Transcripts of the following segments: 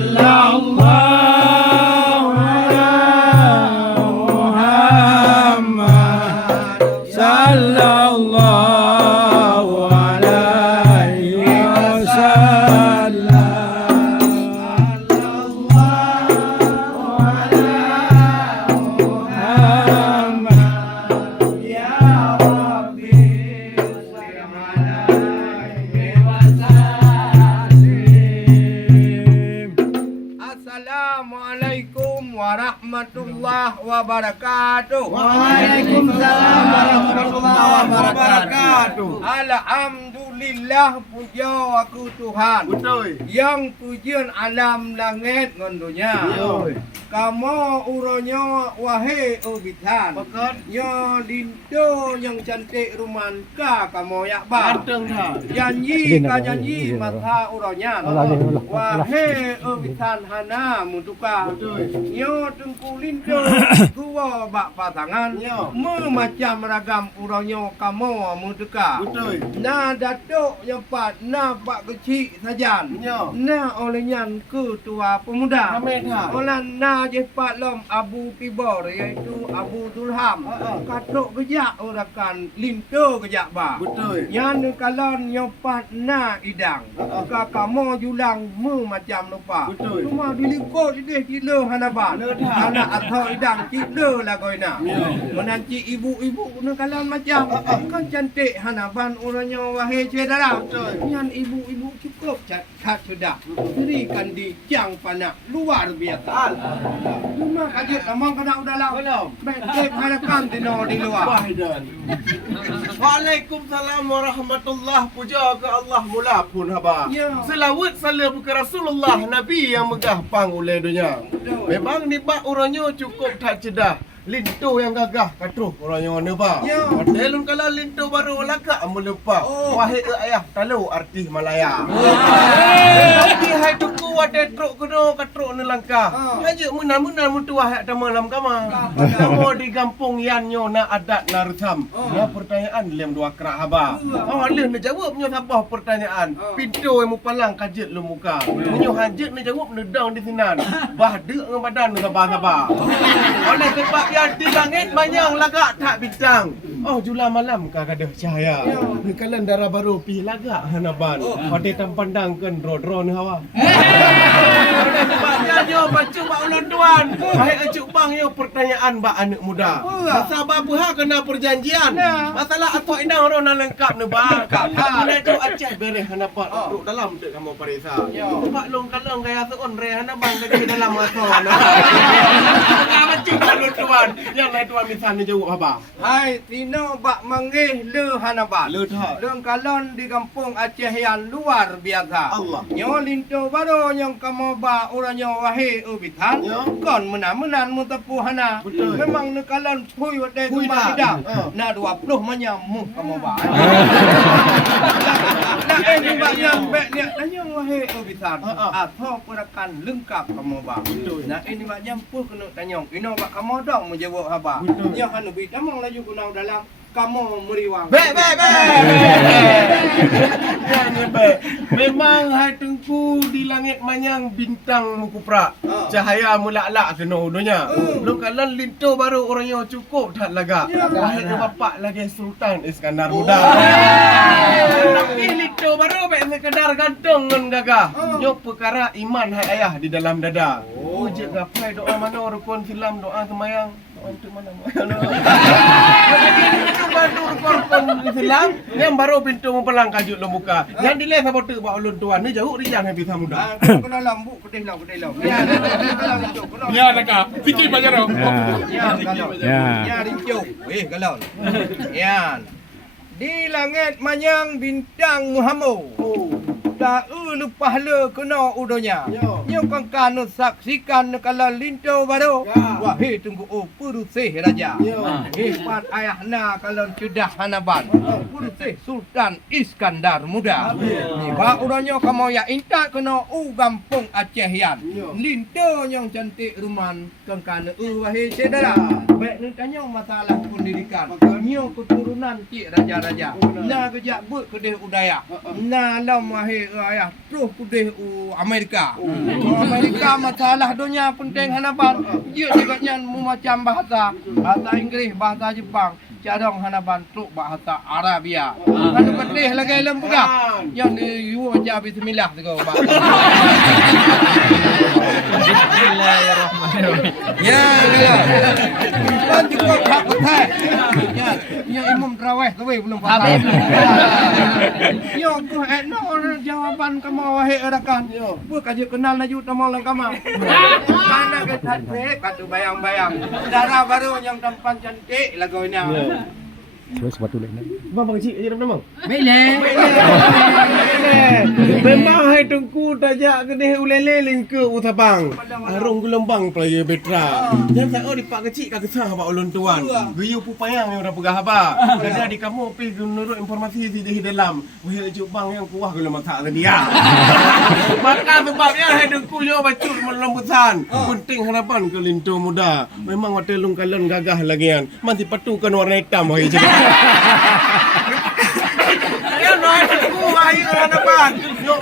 Sallallahu ala Muhammad. Sallallahu alaihi wasallam. Sallallahu ala Muhammad. Ya Rabbi sallim alaihi wasallim. Assalamualaikum warahmatullahi wabarakatuh. Waalaikumsalam warahmatullahi wabarakatuh. Alhamdulillah, puja aku Tuhan. Betul. Yang pujian alam langit ngan dunia. Kamu uronya wahai ubitan. Betul. Nya lindo yang cantik rumanka kamu ya ba. Ganteng dah. Janji ka janji mata uronya. Wahai ubitan hana mutuka. Nyo tengku lindo gua bak patangan. Memacam ragam uronya kamu mutuka. Betul. Na datuk yang pat na pak kecil sajan. Nyo. Na olehnya ketua pemuda. Amin ha. Olan na je pat lom Abu Pibor iaitu Abu Dulham. Katuk kejak orakan linto kejak ba. Betul. Yang kalon yang pat na idang. Ka kamu julang mu macam lupa. Betul. Cuma diliko sedih kilo hanaban. Anak atau idang kilo lah kau nak. Menanti ibu-ibu ni kalon macam kan cantik hanaban orangnya wahai saudara. Yang ibu-ibu cukup cat sudah. Berikan di jang panak luar biasa. Cuma kajet amang kena udah lah. Baik harapan tino di luar. Wahdan. Waalaikumsalam warahmatullahi. Puja ke Allah mula pun haba. Ya. Selawat salam ke Rasulullah Nabi yang megah pang oleh dunia. Memang ni bak orangnya cukup tak cedah. Linto yang gagah katruh orangnya ni ba. Ya. Hotelun kalau linto baru laka amu lupa. Wahai ayah talu arti Malaya. Tapi hai tuku ada truk kuno katruk ni langkah. Aja munal-munal mutu wahai tama lam kama. Kamu di kampung yanyo na adat na rutam. Ya pertanyaan lem dua kerak haba. Oh leh nak jawab nyo sabah pertanyaan. Pintu yang mupalang kajet lu muka. Nyo hajat nak jawab nedang di sinan. Bah deuk dengan badan nu sabar-sabar. Oleh sebab yang di langit banyak lagak tak bintang. Oh jula malam kah kada cahaya. Ni kalan darah baru pi lagak hanaban. Pada tam pandangkan dro-dro ni hawa. Oleh sebabnya yo baca bak ulun tuan. Hai acuk bang yo pertanyaan bak anak muda. Masa apa ha kena perjanjian. Masalah atau indang ro na lengkap ne ba. Kena tu aceh bereh hanapan duduk dalam dek kamu parisa. Bak long kalong gaya seon re hanaban di dalam ason. Macam ulun tuan. Yang lain tuan misalnya jawab apa? Hai tino bak mangih le hanaban. Le tak. Leng kalon di kampung Aceh yang luar biasa. Allah. Nyo linto baru yang kamu ba orangnya wahai ubitan. Ya. Kon menan-menan mutapu hana. Betul. Memang ne kalon pui wadai Pui kumah dah. idang. Na 20 manyamu kamu ba. Nak ini bak yang bek ni tanya wahai ubitan. Atau perakan lengkap kamu ba. Betul. Nak ini bak jam pun kena tanya. Ino bak kamu dong menjawab haba. Betul. Yang anu bi tamang laju kunau dalam kamu meriwang. Baik. Memang hai tengku di langit manyang bintang mukuprak. Cahaya mulak-lak kena udunya. Lu kalau linto baru orangnya cukup tak lagak. Wahai bapak lagi Sultan Iskandar Muda. Tapi linto baru baik sekadar gantung ngan gagah. Nyok perkara iman hai ayah di dalam dada. Ujek gapai doa mana rukun silam doa semayang. Untuk mana? Itu bantu rukun Islam yang baru pintu mempelang kajut lo muka. Yang dileh sama tu buat ulun tuan ni jauh rijang habis muda. Kena lambu kedih lau. Ya nak fikir banyak tau. Ya rincuk. Kalau. Ya. Di langit manyang bintang Muhammad. Tak lupa le kena udonya. Nyo kangkan saksikan kalau linto baru. Wahai tunggu purusih raja. Hebat ayahna kalau sudah hanaban. Purusih Sultan Iskandar Muda. Ba udonya kamu ya inta kena gampung Acehian. Linto yang cantik ruman kangkan wahai saudara. Baik ni tanya masalah pendidikan. Nyo keturunan cik raja-raja. Na kejak but kedih udaya. Na lam wahai ayah terus kudih Amerika. Amerika masalah dunia penting hanapan. Dia juga mu macam bahasa Inggeris, bahasa Jepang. Cadang hanapan truk bahasa Arabia. Kalau pedih lagi lembut yang di you baca bismillah tu kau. Ya, ya. Kan cukup hak betul. Ya, imam terawih tu belum faham. Yo, aku no jawapan kamu wahai rakan. Buat kaji kenal laju nama lang kamu. Karena kita kata bayang-bayang. Darah baru yang tampan cantik lagunya. Cuba sepatu lain. Bang cik aja nama. Boleh. Memang hai tengku tajak kedeh ulele lingke utabang. Arung gelembang player betra. Yang tak di pak kecil kak kesah pak ulun tuan. Geyu pupayang yang ora pegah apa. Kada di kamu pi menurut informasi di dalam. Wahai jubang yang kuah gelembang tak ke dia. Maka sebabnya hai tengku yo bacut melembutan. Penting harapan ke lintu muda. Memang hotel lung kalon gagah lagian. Manti patukan warna hitam wahai cakap. Ayo naik aku ayo hadapan. Yo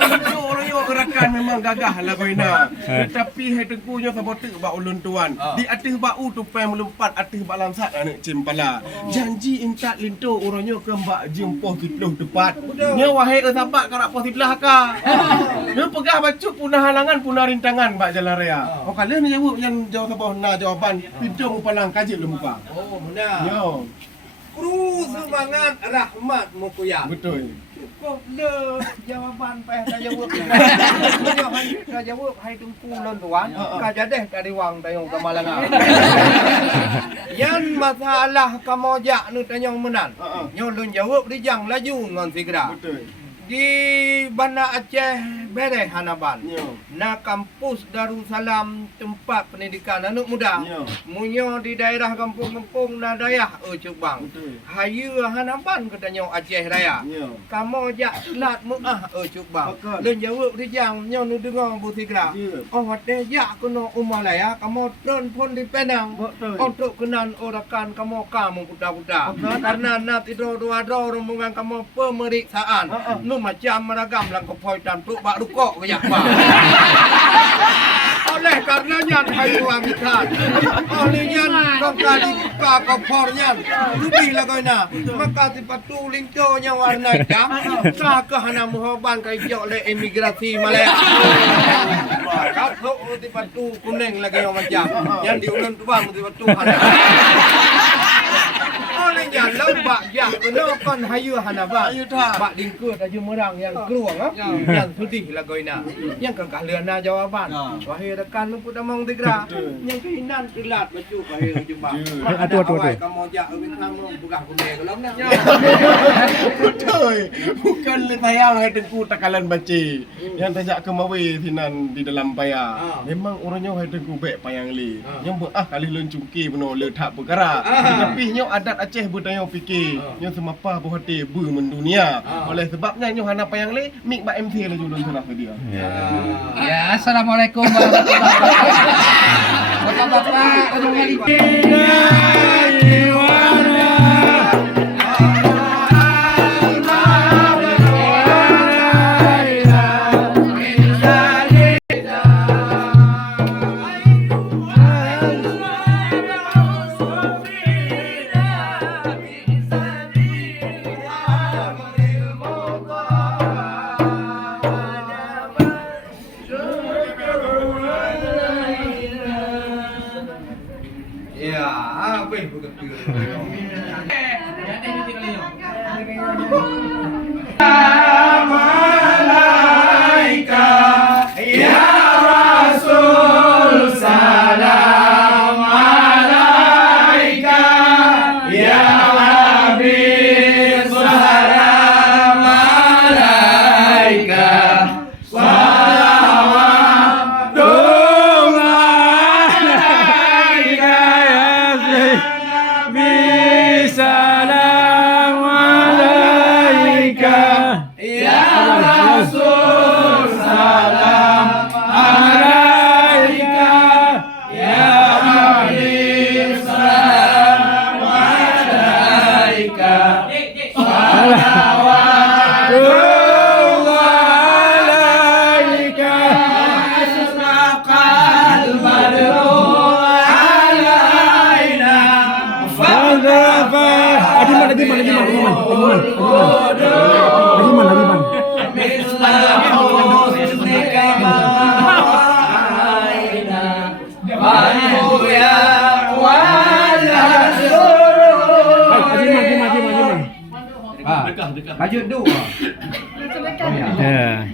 gerakan memang gagah lah kau ina. Tetapi hai tengkunya sabotek bak ulun tuan. Di atas bau tu pai melumpat atas bak langsat anak cimpala. Janji intat lintu orangnya ke mbak jempoh kitloh tepat. Nya wahai ke sahabat karak poh tiblah ka. Nya pegah bacuk punah halangan punah rintangan bak jalan raya. Oh kalian jawab yang jawab sabah na jawapan hidung palang kaji lempa. Oh, benar. Yo. Kru semangat rahmat mukuya. Betul. Cukup le jawapan peh dah jawab. Dah jawab hai tengku lon tuan. Ka jadeh dari wang tayong kamalangan. Yan masalah kamu jak nu tanyong menan. Nyo lon jawab di jang laju ngon segera. Betul. Di Banda Aceh Bereh Hanaban. Yo. Na kampus Darussalam tempat pendidikan anak muda. Yo. Munyo di daerah kampung-kampung na dayah Cukbang. Betul. Hayu Hanaban katanya Aceh Raya. Yo. Kamu jak selat muah Cukbang. Betul. Lun jawab di jang nyo nu dengar Bu Tigra. Ya. Oh wate jak kuno Umalaya kamu tron pun di Penang. Betul. Untuk kenan orakan kamu putar-putar. Karena nanti dua rombongan kamu pemeriksaan. Nu macam meragam lang kopoi dan peluk bak rukok kayak apa. Oleh karenanya hayu amitan. Olehnya kau kali buka kopornya. Rubi lah kau na. Maka sepatu lingkonya warna hitam. Sah ke hana muhaban kai jauh le imigrasi Malaya. Kau tu sepatu kuning lagi yang macam. Yang diulun tuan sepatu hana. Olehnya lembak jak kenapa hayu hana bak. Bak lingkut aja merang yang keruang yang sedih lah kau ina. Yang kekalian na jawaban. Wahai rekan lu pun among tigra. Yang keinan telat baju wahai jumpa. Atu. Kamu jak awit kamu buka kuning kalau nak. Betul. Bukan le tayang hai tengku takalan baca. Yang tajak ke mawe sinan di dalam paya. Memang orangnya hai tengku baik payang le. Yang kali lon cungki beno le tak perkara. Tapi nyo adat Aceh budaya fikir. Nyo semapa buh hati bu mendunia. Oleh sebabnya nyo hana payang le mik ba MC le julun salah ke dia. Ya, assalamualaikum warahmatullahi wabarakatuh. Bapak-bapak, Abang Ali. Ya, apa yang bukan Be Maju dulu. Ya.